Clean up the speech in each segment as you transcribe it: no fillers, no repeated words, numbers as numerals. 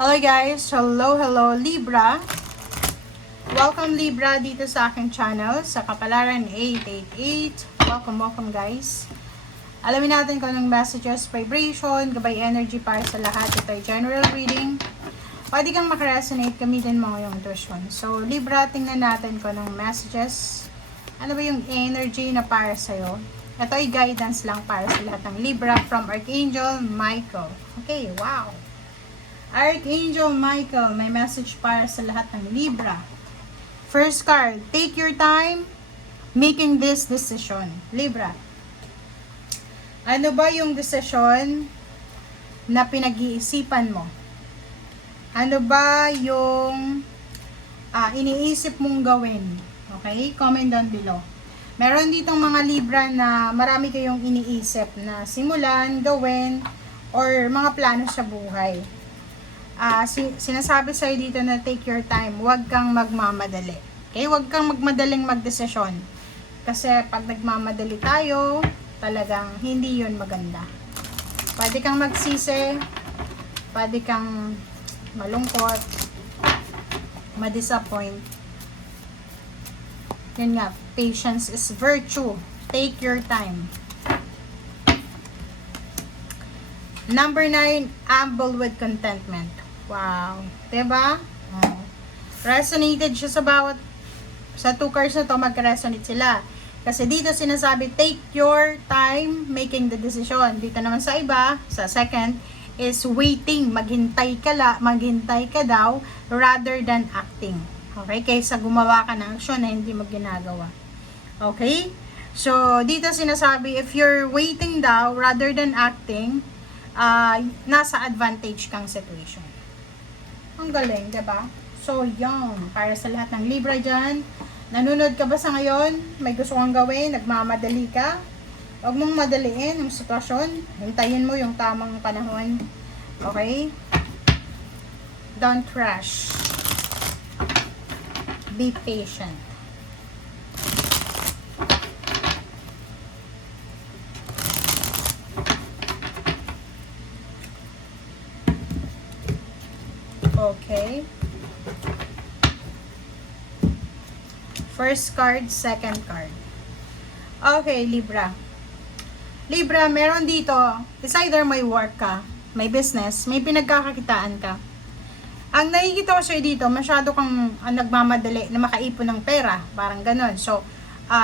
Hello guys! Hello Libra! Welcome Libra dito sa aking channel sa Kapalaran 888. Welcome guys! Alamin natin kung anong messages, vibration, gabay energy para sa lahat. Ito ay general reading. Pwede kang makaresonate, gamitin mo yung intuition. So Libra, tingnan natin kung anong messages. Ano ba yung energy na para sa'yo? Ito ay guidance lang para sa lahat ng Libra from Archangel Michael. Okay, wow! Archangel Michael, may message para sa lahat ng Libra. First card, take your time making this decision. Libra, ano ba yung decision na pinag-iisipan mo? Ano ba yung iniisip mong gawin? Okay, comment down below. Meron ditong mga Libra na marami kayong iniisip na simulan, gawin, or mga plano sa buhay. Sinasabi sa'yo dito na take your time, huwag kang magmamadali. Okay, huwag kang magmadaling magdesisyon. Kasi pag nagmamadali tayo, talagang hindi yun maganda. Pwede kang magsisi, pwede kang malungkot, ma-disappoint. Yun nga, patience is virtue. Take your time. Number 9, amble with contentment. Wow. Diba? Oh. Resonated siya sa two cards na to, mag-resonate sila. Kasi dito sinasabi, take your time making the decision. Dito naman sa iba, sa second, is waiting. Maghintay ka daw rather than acting. Okay? Kaysa gumawa ka ng action na hindi mo ginagawa. Okay? So, dito sinasabi, if you're waiting daw rather than acting, nasa advantage kang situation. Ang galing, diba? So, yun. Para sa lahat ng Libra dyan, nanonood ka ba sa ngayon? May gusto kang gawin? Nagmamadali ka? Huwag mong madaliin yung sitwasyon. Hintayin mo yung tamang panahon. Okay? Don't rush. Be patient. Okay. First card, second card. Okay, Libra. Libra, meron dito, it's either may work ka, may business, may pinagkakakitaan ka. Ang nakikita ko sa'yo dito, masyado kang nagmamadali na makaipon ng pera, parang ganon. So,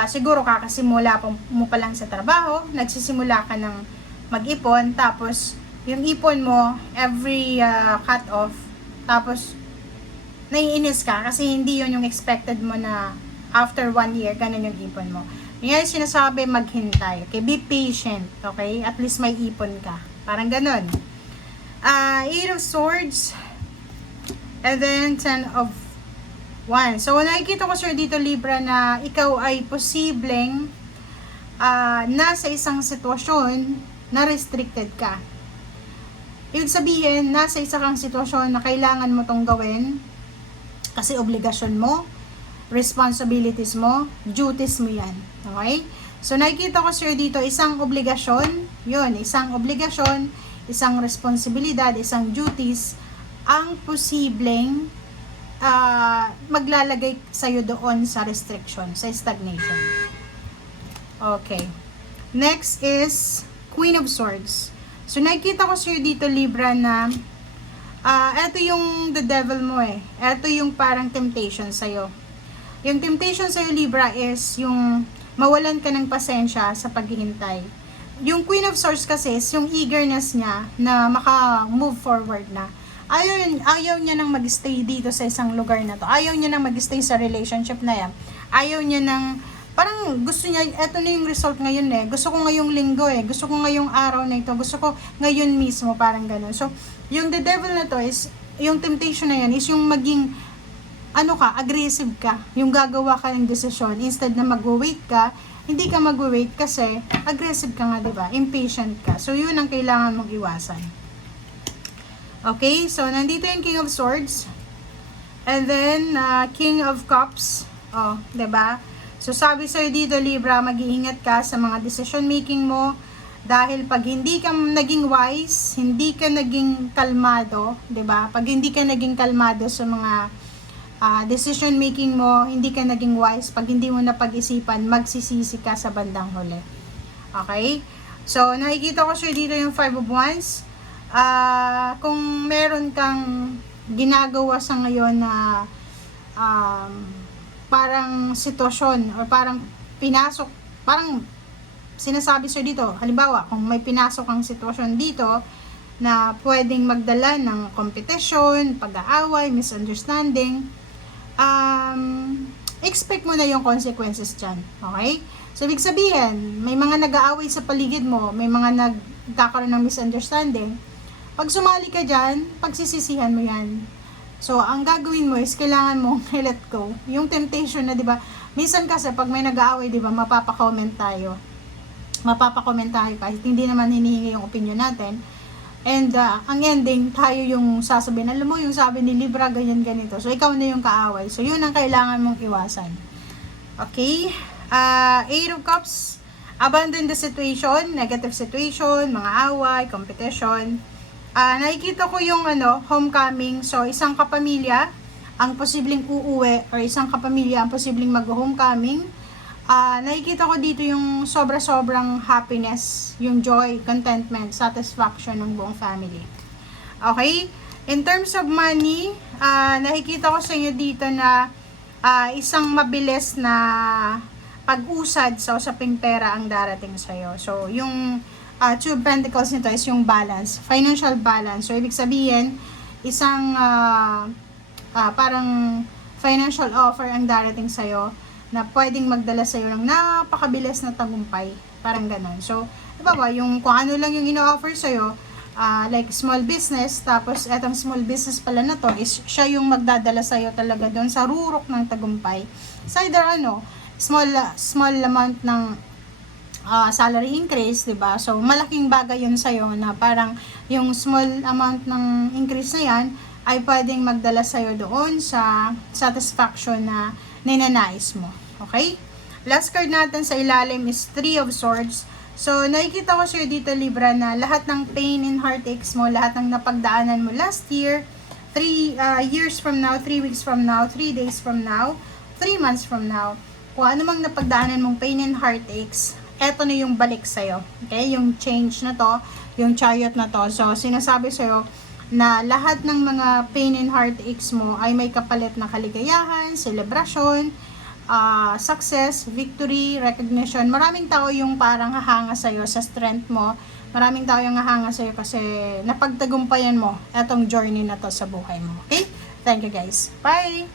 siguro kakasimula mo pa lang sa trabaho, nagsisimula ka ng mag-ipon, tapos yung ipon mo, every cut off, tapos naiinis ka kasi hindi yun yung expected mo na after 1 year, ganun yung ipon mo. Yan yung sinasabi, maghintay. Okay, be patient. Okay, at least may ipon ka. Parang ganun. Eight of Swords, and then 10 of Wands. So, nakikita ko sir dito, Libra, na ikaw ay posibleng nasa isang sitwasyon na restricted ka. Ibig sabihin, nasa isa kang sitwasyon na kailangan mo tong gawin kasi obligasyon mo, responsibilities mo, duties mo yan. Okay? So, nakikita ko sir dito, isang obligasyon, yun, isang obligasyon, isang responsibilidad, isang duties, ang posibleng maglalagay sa'yo doon sa restriction, sa stagnation. Okay. Next is Queen of Swords. So, nakikita ko sa'yo dito, Libra, na eto yung the devil mo eh. Eto yung parang temptation sa'yo. Yung temptation sa'yo, Libra, is yung mawalan ka ng pasensya sa paghihintay. Yung Queen of Swords kasi is yung eagerness niya na maka-move forward na. Ayaw niya nang mag-stay dito sa isang lugar na to. Ayaw niya nang mag-stay sa relationship na yan. Ayaw niya nang parang gusto niya, eto na yung result ngayon eh. Gusto ko ngayong linggo eh. Gusto ko ngayong araw na ito. Gusto ko ngayon mismo, parang ganun. So, yung the devil na to is, yung temptation na yan is yung maging, aggressive ka. Yung gagawa ka ng desisyon. Instead na mag-wait ka, hindi ka mag-wait kasi aggressive ka nga, diba? Impatient ka. So, yun ang kailangan mong iwasan. Okay, so nandito yung King of Swords. And then, King of Cups. Oh, diba? So, sabi sa'yo dito, Libra, mag-iingat ka sa mga decision making mo. Dahil pag hindi ka naging wise, hindi ka naging kalmado, 'di ba? Pag hindi ka naging kalmado sa mga decision making mo, hindi ka naging wise, pag hindi mo na pag-isipan, magsisisi ka sa bandang huli. Okay? So, nakikita ko siya dito yung 5 of Wands. Kung meron kang ginagawa sa ngayon na parang sitwasyon or parang pinasok, parang sinasabi sa'yo dito, halimbawa, kung may pinasok ang sitwasyon dito na pwedeng magdala ng competition, pag-aaway, misunderstanding, expect mo na yung consequences dyan. Okay? So, ibig sabihin, may mga nag-aaway sa paligid mo, may mga nagkakaroon ng misunderstanding, pag sumali ka dyan, pagsisisihan mo yan. So, ang gagawin mo is kailangan mong let go. Yung temptation na, di ba, minsan kasi pag may nag-aaway, di ba, mapapa-comment tayo kahit hindi naman hinihingi yung opinion natin. And ang ending, tayo yung sasabihin, alam mo yung sabi ni Libra, ganyan ganito. So ikaw na yung kaaway. So yun ang kailangan mong iwasan. Okay? 8 of Cups, abandon the situation, negative situation, mga away, competition. Nakikita ko yung homecoming. So isang kapamilya ang posibleng uuwi or isang kapamilya ang posibleng mag-homecoming. Nakikita ko dito yung sobra-sobrang happiness, yung joy, contentment, satisfaction ng buong family. Okay? In terms of money, nakikita ko sa inyo dito na isang mabilis na pag-usad sa usaping pera ang darating sa iyo. So, yung Two of Pentacles nito is yung balance, financial balance. So, ibig sabihin, isang parang financial offer ang darating sa iyo na pwedeng magdala sa iyo ng napakabilis na tagumpay. Parang ganon. So, diba ba, yung kung ano lang yung ino-offer sa iyo, like small business, tapos etong small business pala na to, is siya yung magdadala sa iyo talaga doon sa rurok ng tagumpay. Sa either small amount ng salary increase, diba? So, malaking bagay yun sa iyo na parang yung small amount ng increase na yan ay pwedeng magdala sa iyo doon sa satisfaction na ninanais mo. Okay? Last card natin sa ilalim is 3 of Swords. So, nakikita ko sa'yo dito, Libra, na lahat ng pain and heartaches mo, lahat ng napagdaanan mo last year, 3 years from now, 3 weeks from now, 3 days from now, 3 months from now, kung ano mang napagdaanan mong pain and heartaches, eto na yung balik sa'yo. Okay? Yung change na to, yung chariot na to. So, sinasabi sa'yo, na lahat ng mga pain and heartaches mo ay may kapalit na kaligayahan, celebration, success, victory, recognition. Maraming tao yung parang hahanga sa'yo sa strength mo. Maraming tao yung hahanga sa'yo kasi napagtagumpayan mo etong journey na to sa buhay mo. Okay? Thank you guys. Bye!